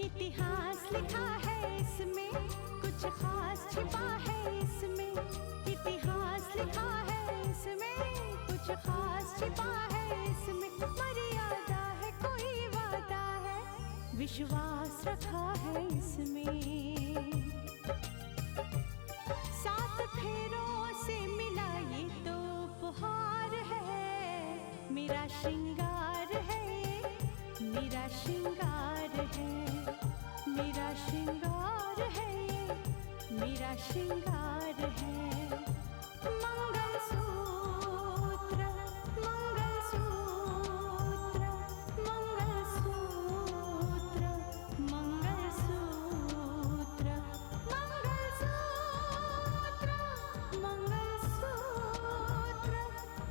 इतिहास लिखा है इसमें, कुछ खास छिपा है इसमें। इतिहास लिखा है इसमें, कुछ खास छिपा है इसमें। मर्यादा है, कोई वादा है, विश्वास रखा है इसमें। सात फेरों से मिला ये तो उपहार है, मेरा श्रृंगार है, मेरा श्रृंगार है, मेरा श्रृंगार है, मेरा श्रृंगार है। मंगलसूत्र, मंगलसूत्र, मंगलसूत्र, मंगलसूत्र, मंगलसूत्र, मंगलसूत्र,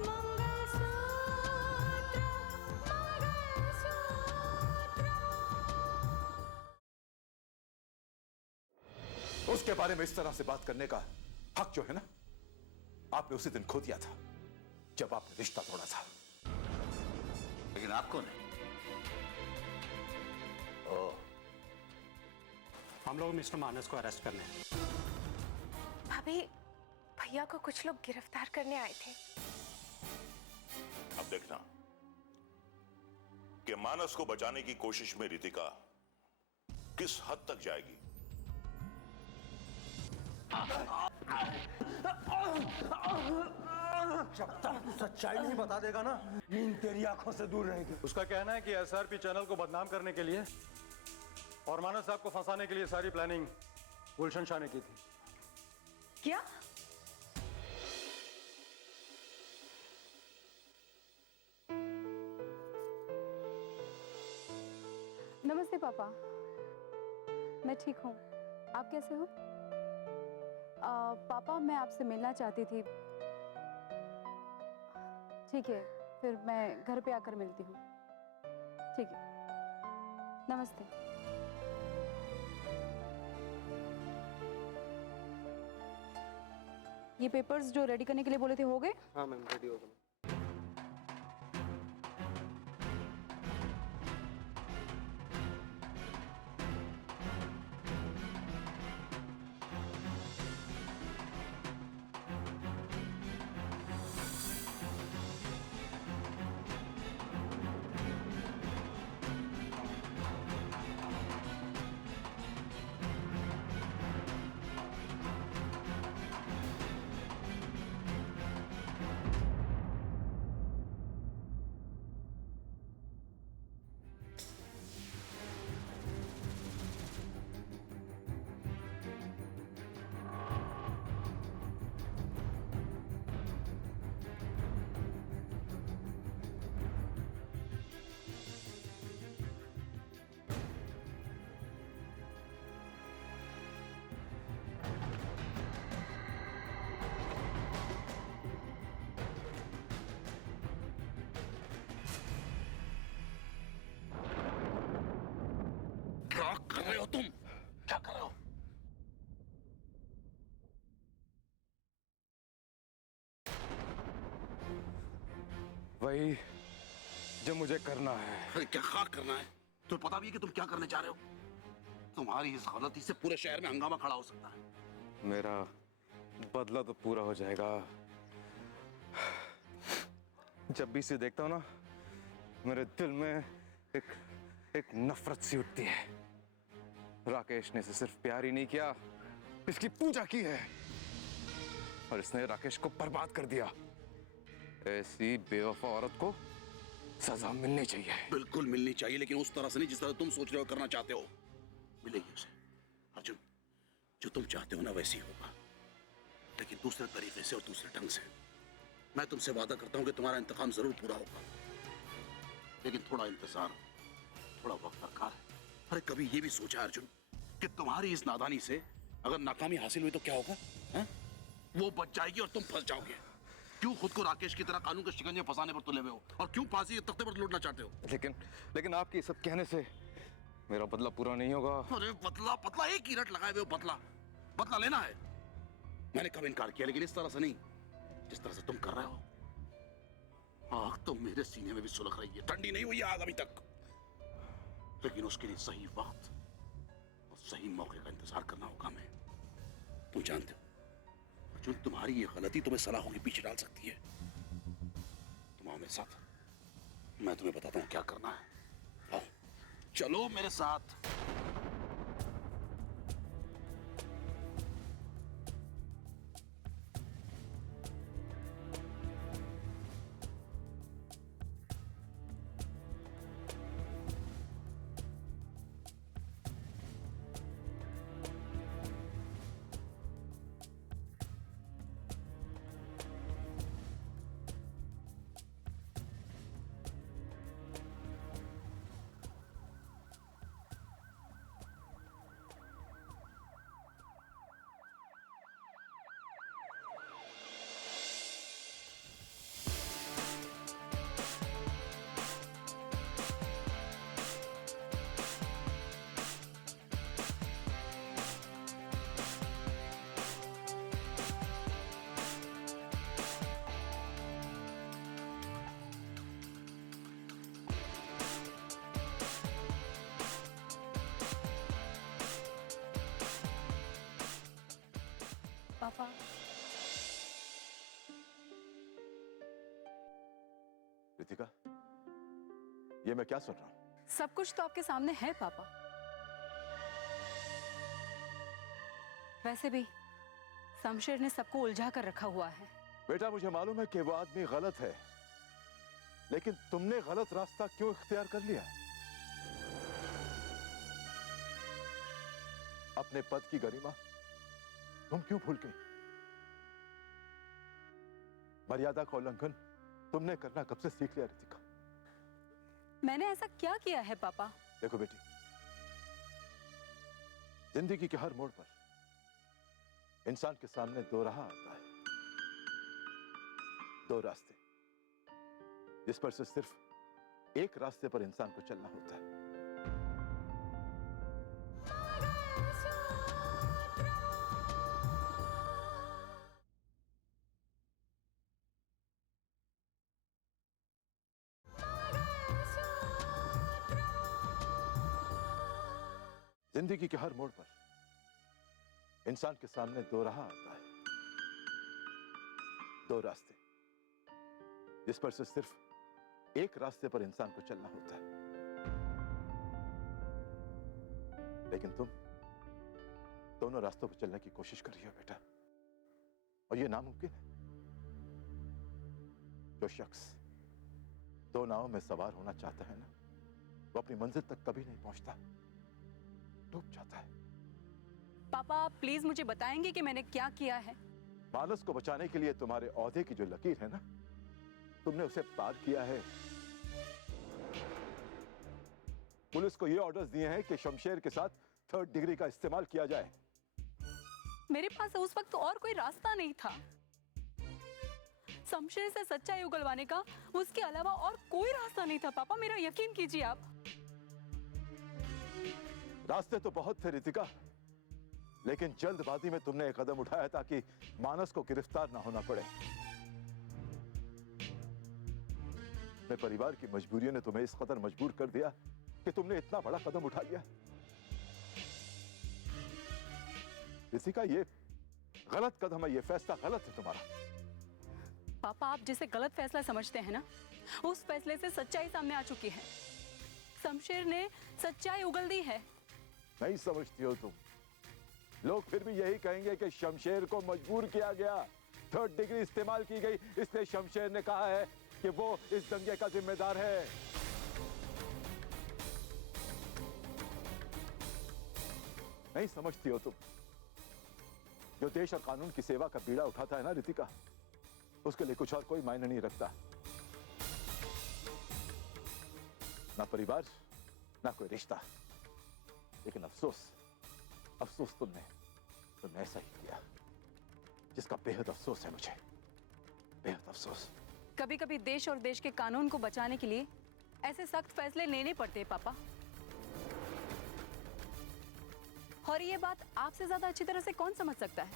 मंगलसूत्र। उसके बारे में इस तरह से बात करने का हक जो है ना, आपने उसी दिन खो दिया था जब आपने रिश्ता तोड़ा था। लेकिन आपको नहीं। हम लोग मिस्टर मानस को अरेस्ट करने हैं। भाभी, भैया को कुछ लोग गिरफ्तार करने आए थे। अब देखना कि मानस को बचाने की कोशिश में रितिका किस हद तक जाएगी। जब तक तू सच्चाई नहीं बता देगा ना, नींद तेरी आंखों से दूर रहेगी। उसका कहना है कि एसआरपी चैनल को बदनाम करने के लिए और मानस साहब को फंसाने के लिए सारी प्लानिंग गुलशन शाह ने की थी। क्या? नमस्ते पापा, मैं ठीक हूँ। आप कैसे हो? पापा, मैं आपसे मिलना चाहती थी। ठीक है, फिर मैं घर पे आकर मिलती हूँ। ठीक है, नमस्ते। ये पेपर्स जो रेडी करने के लिए बोले थे हो गए? हाँ मैम, रेडी हो गए। क्या कर रहे हो तुम? क्या कर रहे हो? वही जो मुझे करना है। अरे क्या करना है? तुम्हें पता भी है कि तुम क्या करने जा रहे हो? तुम्हारी इस गलती से पूरे शहर में हंगामा खड़ा हो सकता है। मेरा बदला तो पूरा हो जाएगा। जब भी इसे देखता हूं ना, मेरे दिल में एक नफरत सी उठती है। राकेश ने इसे सिर्फ प्यार ही नहीं किया, इसकी पूजा की है और इसने राकेश को बर्बाद कर दिया। ऐसी बेवफा औरत को सजा मिलनी चाहिए। बिल्कुल मिलनी चाहिए, लेकिन उस तरह से नहीं जिस तरह तुम सोच रहे हो करना चाहते हो। मिलेगी उसे अर्जुन, जो तुम चाहते हो ना वैसे ही होगा, लेकिन दूसरे तरीके से और दूसरे ढंग से। मैं तुमसे वादा करता हूं कि तुम्हारा इंतकाम जरूर पूरा होगा, लेकिन थोड़ा इंतजार, थोड़ा वक्त दरकार है। अरे कभी ये भी सोचा अर्जुन कि तुम्हारी इस नादानी से अगर नाकामी हासिल हुई तो क्या होगा? वो बच जाएगी और तुम फंस जाओगे। क्यों खुद को राकेश की तरह कानून के शिकंजे फंसाने पर तुले हुए हो और क्यों फांसी के तख्ते पर लौटना चाहते हो? लेकिन आपके सब कहने से मेरा बदला पूरा नहीं होगा। अरे बदला एक ही रट लगाए हुए हो। बदला लेना है। मैंने कब इनकार किया, लेकिन इस तरह से नहीं जिस तरह से तुम कर रहे हो। आग तो मेरे सीने में भी सुलग रही है, ठंडी नहीं हुई आग अभी तक, लेकिन उसके लिए सही वक्त सही मौके का इंतजार करना होगा हमें। तुम जानते हो अर्जुन, तुम्हारी ये गलती तुम्हें सलाखों के पीछे डाल सकती है। तुम आओ मेरे साथ, मैं तुम्हें बताता हूँ क्या करना है। आओ चलो मेरे साथ। पापा, रितिका, ये मैं क्या सुन रहा हूं? सब कुछ तो आपके सामने है पापा। वैसे भी शमशेर ने सबको उलझा कर रखा हुआ है। बेटा, मुझे मालूम है कि वो आदमी गलत है, लेकिन तुमने गलत रास्ता क्यों इख्तियार कर लिया? अपने पद की गरिमा तुम क्यों भूल गई? मर्यादा का उल्लंघन तुमने करना कब से सीख लिया रितिका? मैंने ऐसा क्या किया है पापा? देखो बेटी, जिंदगी के हर मोड़ पर इंसान के सामने दो राह आता है, दो रास्ते, जिस पर से सिर्फ एक रास्ते पर इंसान को चलना होता है। जिंदगी के हर मोड़ पर इंसान के सामने दो राह आता है, दो रास्ते, जिस पर से सिर्फ एक रास्ते पर इंसान को चलना होता है। लेकिन तुम दोनों रास्तों पर चलने की कोशिश कर रही हो बेटा, और यह नामुमकिन है। जो शख्स दो नावों में सवार होना चाहता है ना, वो अपनी मंजिल तक कभी नहीं पहुंचता, डूब जाता है। पापा, आप प्लीज मुझे बताएंगे कि मैंने क्या किया है? मानस को बचाने के लिए तुम्हारे ओहदे की जो लकीर है ना, तुमने उसे पार किया है। पुलिस को ये ऑर्डर्स दिए हैं कि शमशेर के साथ 3rd डिग्री का इस्तेमाल किया जाए। मेरे पास उस वक्त और कोई रास्ता नहीं था। शमशेर से सच्चाई उगलवाने का उसके अलावा और कोई रास्ता नहीं था। पापा, मेरा यकीन कीजिए आप। रास्ते तो बहुत थे रितिका, लेकिन जल्दबाजी में तुमने एक कदम उठाया ताकि मानस को गिरफ्तार ना होना पड़े। अपने परिवार की मजबूरियों ने तुम्हें इस कदर मजबूर कर दिया कि तुमने इतना बड़ा कदम उठा लिया। रितिका, ये गलत कदम है, ये फैसला गलत है तुम्हारा। पापा, आप जिसे गलत फैसला समझते हैं ना, उस फैसले से सच्चाई सामने आ चुकी है। शमशेर ने सच्चाई उगल दी है। नहीं समझती हो तुम। लोग फिर भी यही कहेंगे कि शमशेर को मजबूर किया गया, 3rd डिग्री इस्तेमाल की गई, इसलिए शमशेर ने कहा है कि वो इस दंगे का जिम्मेदार है। नहीं समझती हो तुम। जो देश और कानून की सेवा का बीड़ा उठाता है ना रितिका, उसके लिए कुछ और कोई मायने नहीं रखता। ना परिवार, ना कोई रिश्ता। लेकिन अफसोस, अफसोस तुमने ऐसा ही किया, जिसका बेहद अफसोस है मुझे, बेहद अफसोस। कभी कभी देश और देश के कानून को बचाने के लिए ऐसे सख्त फैसले लेने पड़ते हैं पापा। और ये बात आपसे ज्यादा अच्छी तरह से कौन समझ सकता है?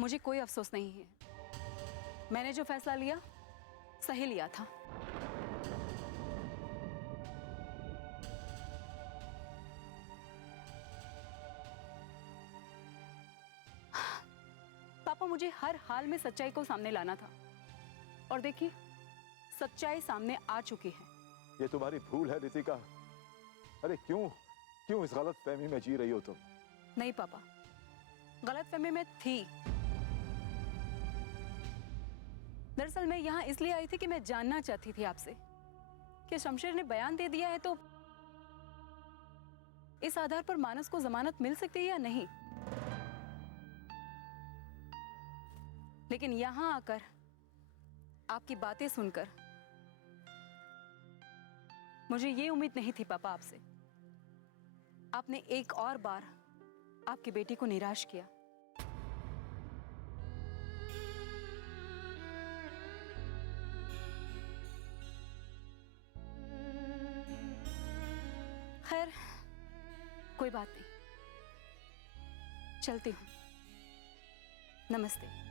मुझे कोई अफसोस नहीं है। मैंने जो फैसला लिया, सही लिया था। मुझे हर हाल में सच्चाई को सामने लाना था। और देखिए, सच्चाई सामने आ चुकी है। ये तुम्हारी भूल है रितिका। अरे क्यों इस गलत फहमी में जी रही हो तुम? नहीं पापा, गलत फहमी में थी। दरअसल मैं यहाँ इसलिए आई थी कि मैं जानना चाहती थी आपसे कि शमशेर ने बयान दे दिया है तो इस आधार पर मानस को जमानत मिल सकती है या नहीं। लेकिन यहां आकर आपकी बातें सुनकर मुझे ये उम्मीद नहीं थी पापा आपसे। आपने एक और बार आपकी बेटी को निराश किया। खैर, कोई बात नहीं, चलती हूं। नमस्ते।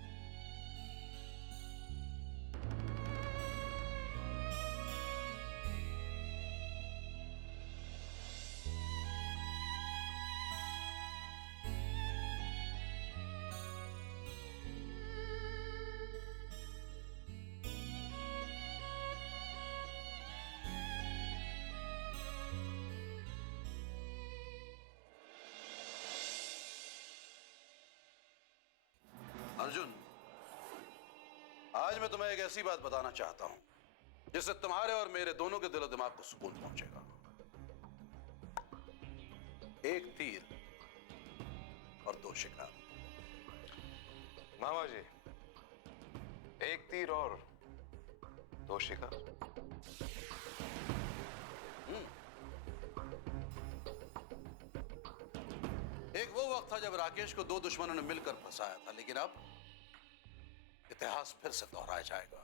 अर्जुन, आज मैं तुम्हें एक ऐसी बात बताना चाहता हूं जिससे तुम्हारे और मेरे दोनों के दिलो दिमाग को सुकून पहुंचेगा। एक तीर और दो शिकार। मामा जी, एक तीर और दो शिकार। एक वो वक्त था जब राकेश को दो दुश्मनों ने मिलकर फंसाया था, लेकिन अब इतिहास फिर से दोहराया जाएगा।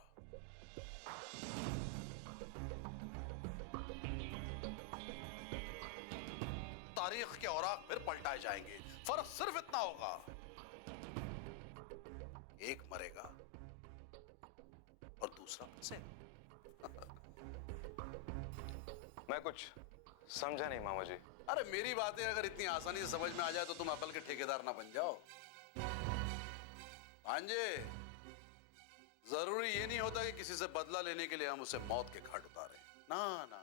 तारीख के औराक फिर पलटाए जाएंगे। फर्क सिर्फ इतना होगा, एक मरेगा और दूसरा फंसेगा। मैं कुछ समझा नहीं मामा जी। अरे मेरी बातें अगर इतनी आसानी से समझ में आ जाए तो तुम अकल के ठेकेदार ना बन जाओ। भांजे, जरूरी ये नहीं होता कि किसी से बदला लेने के लिए हम उसे मौत के घाट उतारें। ना ना,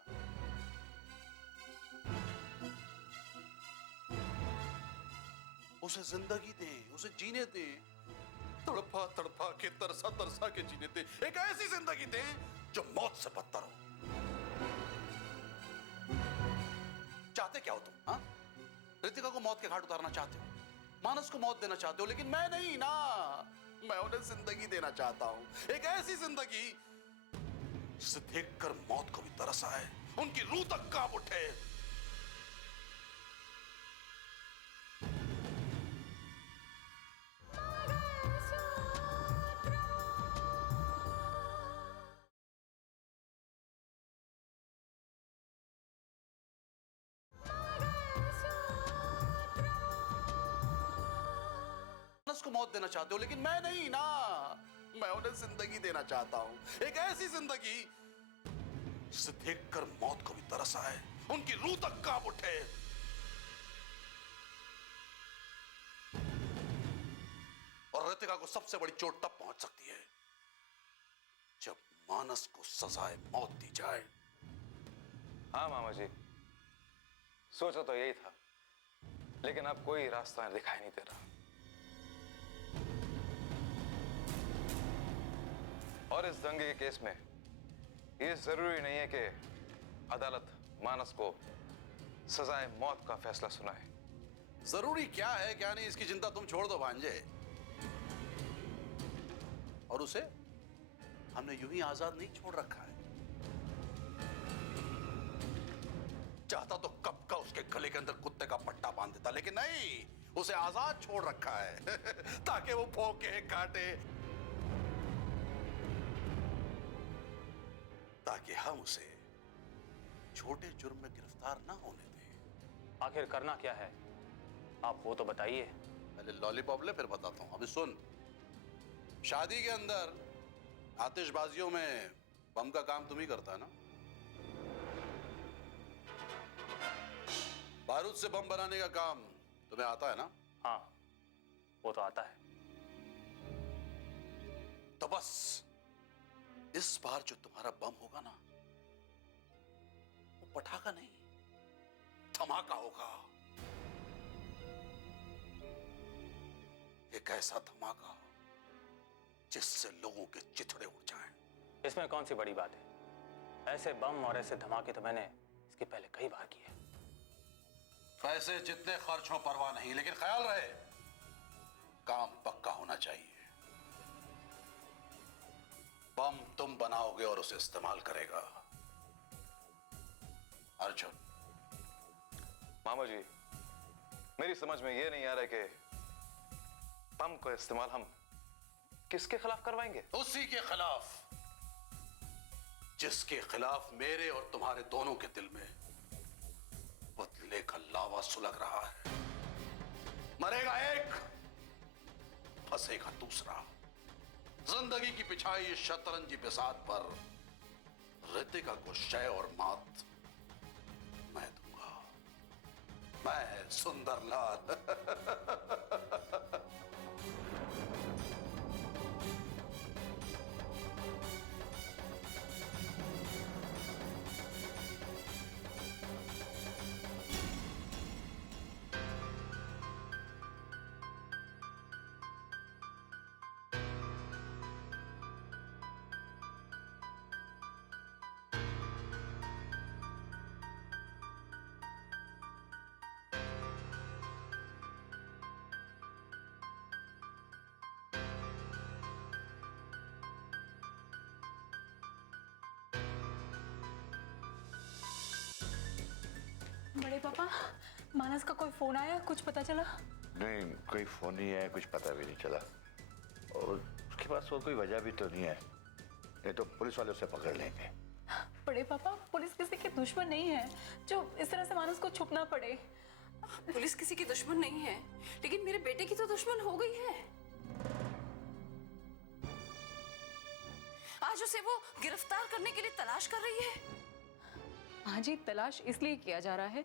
उसे जिंदगी दें, उसे जीने दें, तड़पा तड़पा के, तरसा तरसा के जीने दें। एक ऐसी जिंदगी दें जो मौत से बदतर हो। चाहते क्या हो तुम? हाँ, रितिका को मौत के घाट उतारना चाहते हो, मानस को मौत देना चाहते हो, लेकिन मैं नहीं ना। मैं उन्हें जिंदगी देना चाहता हूं, एक ऐसी जिंदगी जिसे देखकर मौत को भी तरस आए, उनकी रूह तक कांप उठे। को मौत देना चाहते हो, लेकिन मैं नहीं ना। मैं उन्हें जिंदगी देना चाहता हूं, एक ऐसी जिंदगी जिसे देखकर मौत को भी तरस आए, उनकी रूह तक कांप उठे। और रितिका को सबसे बड़ी चोट तब पहुंच सकती है जब मानस को सजाए मौत दी जाए। हाँ मामा जी, सोचा तो यही था, लेकिन अब कोई रास्ता दिखाई नहीं दे रहा। और इस दंगे के केस में ये जरूरी नहीं है कि अदालत मानस को सजाए मौत का फैसला सुनाए। जरूरी क्या है क्या नहीं, इसकी चिंता तुम छोड़ दो भांजे। और उसे हमने यूं ही आजाद नहीं छोड़ रखा है। चाहता तो कब का उसके गले के अंदर कुत्ते का पट्टा बांध देता, लेकिन नहीं, उसे आजाद छोड़ रखा है ताकि वो भौंके काटे, ताकि हम उसे छोटे जुर्म में गिरफ्तार ना होने दें। आखिर करना क्या है आप वो तो बताइए। पहले लॉलीपॉप ले, फिर बताता हूं। अभी सुन, शादी के अंदर आतिशबाजियों में बम का काम तुम ही करता है ना? बारूद से बम बनाने का काम तुम्हें आता है ना? हाँ, वो तो आता है। तो बस इस बार जो तुम्हारा बम होगा ना, वो पटाखा नहीं, धमाका होगा। एक ऐसा धमाका जिससे लोगों के चिथड़े उड़ जाएं। इसमें कौन सी बड़ी बात है? ऐसे बम और ऐसे धमाके तो मैंने इसके पहले कई बार किए। पैसे जितने खर्च हो परवाह नहीं, लेकिन ख्याल रहे काम पक्का होना चाहिए। बम तुम बनाओगे और उसे इस्तेमाल करेगा अर्जुन। मामा जी, मेरी समझ में यह नहीं आ रहा कि बम का इस्तेमाल हम किसके खिलाफ करवाएंगे? उसी के खिलाफ जिसके खिलाफ मेरे और तुम्हारे दोनों के दिल में बदले का लावा सुलग रहा है। मरेगा एक, फंसेगा दूसरा। जिंदगी की पिछाई इस शतरंजी बिसात पर ऋतिका को शय और मात मैं दूंगा। मैं सुंदरलाल। बड़े पापा, मानस का कोई फोन आया, कुछ पता चला? नहीं, कोई फोन नहीं है, कुछ पता भी नहीं चला। और उसके पास और कोई वजह भी तो नहीं है, नहीं तो पुलिस वाले उसे पकड़ लेंगे। बड़े पापा, पुलिस किसी के दुश्मन नहीं है जो इस तरह से मानस को छुपना पड़े। पुलिस किसी की दुश्मन नहीं है, लेकिन मेरे बेटे की तो दुश्मन हो गई है। आज उसे वो गिरफ्तार करने के लिए तलाश कर रही है। हाँ जी, तलाश इसलिए किया जा रहा है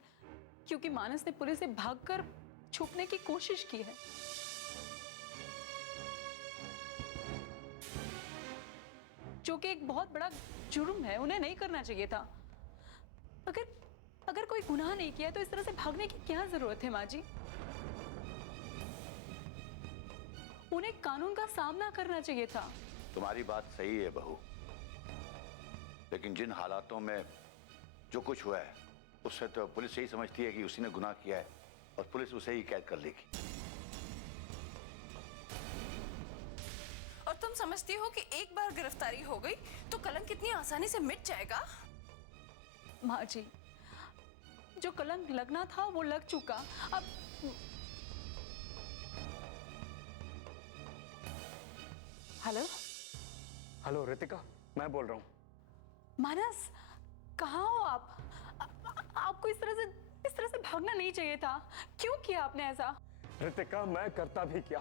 क्योंकि मानस ने पुलिस से भागकर छुपने की कोशिश की है। जो कि एक बहुत बड़ा जुर्म है, उन्हें नहीं करना चाहिए था। अगर कोई गुनाह नहीं किया तो इस तरह से भागने की क्या जरूरत है माँ जी? उन्हें कानून का सामना करना चाहिए था। तुम्हारी बात सही है बहू, लेकिन जिन हालातों में जो कुछ हुआ है उससे तो पुलिस यही समझती है कि उसी ने गुनाह किया है और पुलिस उसे ही कैद कर लेगी। और तुम समझती हो कि एक बार गिरफ्तारी हो गई तो कलंक कितनी आसानी से मिट जाएगा? माँ जी, जो कलंक लगना था वो लग चुका। अब हेलो हेलो ऋतिका, मैं बोल रहा हूँ। मानस, कहाँ हो आप? आपको इस तरह से भागना नहीं चाहिए था। क्यों किया आपने ऐसा? ऋतिका, मैं करता भी क्या?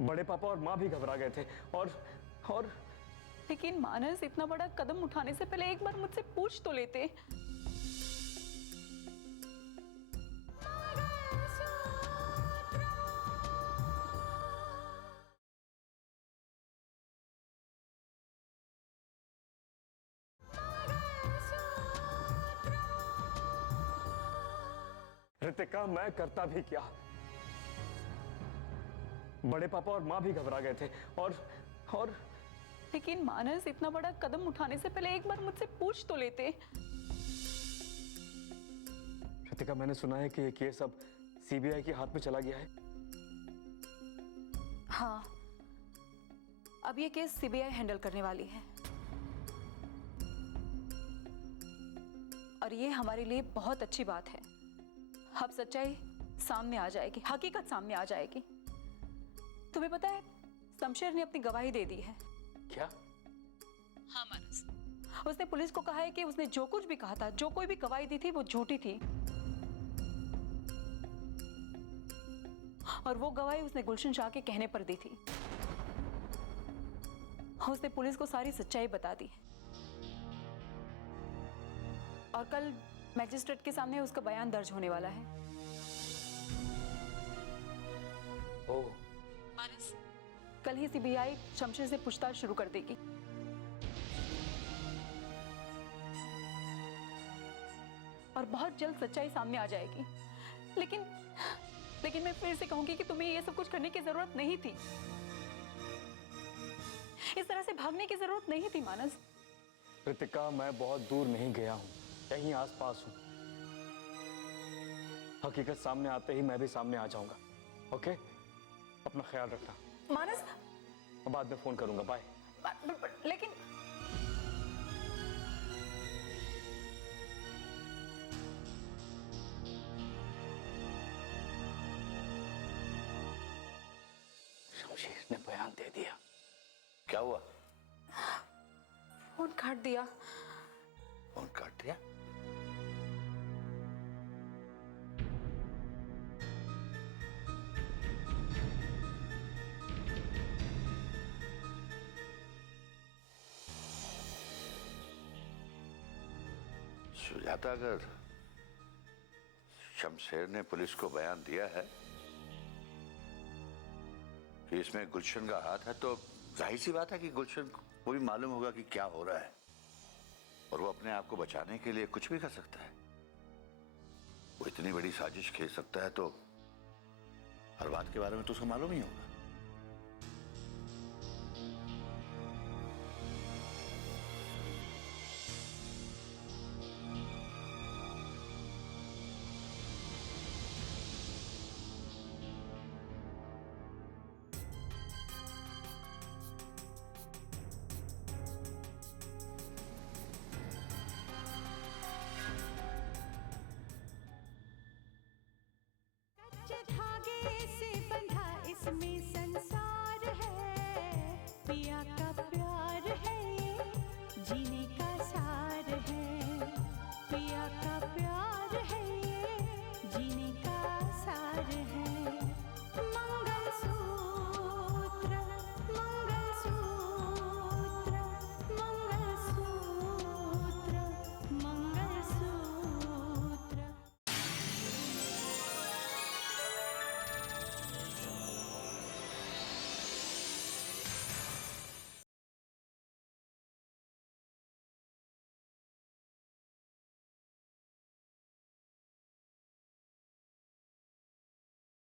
बड़े पापा और माँ भी घबरा गए थे और लेकिन मानस, इतना बड़ा कदम उठाने से पहले एक बार मुझसे पूछ तो लेते। ऋतिका, मैं करता भी क्या? बड़े पापा और माँ भी घबरा गए थे और लेकिन मानस, इतना बड़ा कदम उठाने से पहले एक बार मुझसे पूछ तो लेते। ऋतिका, मैंने सुना है कि ये केस अब सीबीआई के हाथ में चला गया है। हाँ, अब ये केस सीबीआई हैंडल करने वाली है और ये हमारे लिए बहुत अच्छी बात है। अब सच्चाई सामने आ जाएगी, हकीकत सामने आ जाएगी। तुम्हें पता है, शमशेर ने अपनी गवाही दे दी है। क्या? हाँ मानस, उसने पुलिस को कहा है कि उसने जो कुछ भी कहा था, जो कोई भी गवाही दी थी, वो झूठी थी। और वो गवाही उसने गुलशन शाह के कहने पर दी थी। उसने पुलिस को सारी सच्चाई बता दी और कल मैजिस्ट्रेट के सामने उसका बयान दर्ज होने वाला है। ओह। मानस, कल ही सीबीआई शमशेर से पूछताछ शुरू कर देगी। और बहुत जल्द सच्चाई सामने आ जाएगी। लेकिन मैं फिर से कहूंगी कि तुम्हें ये सब कुछ करने की जरूरत नहीं थी। इस तरह से भागने की जरूरत नहीं थी मानस। रितिका, मैं बहुत दूर नहीं गया हूं, यहीं आसपास हूं। हकीकत सामने आते ही मैं भी सामने आ जाऊंगा। ओके, अपना ख्याल रखना। मानस, मैं बाद में फोन करूंगा। बाय। लेकिन शमशेर ने बयान दे दिया। क्या हुआ? फोन काट दिया। फोन काट दिया? सुजाता, अगर शमशेर ने पुलिस को बयान दिया है कि इसमें गुलशन का हाथ है, तो जाहिर सी बात है कि गुलशन को भी मालूम होगा कि क्या हो रहा है और वो अपने आप को बचाने के लिए कुछ भी कर सकता है। वो इतनी बड़ी साजिश खेल सकता है तो हर बात के बारे में तो उसको मालूम ही होगा। कच्चे धागे से बंधा इसमें संसार है, पिया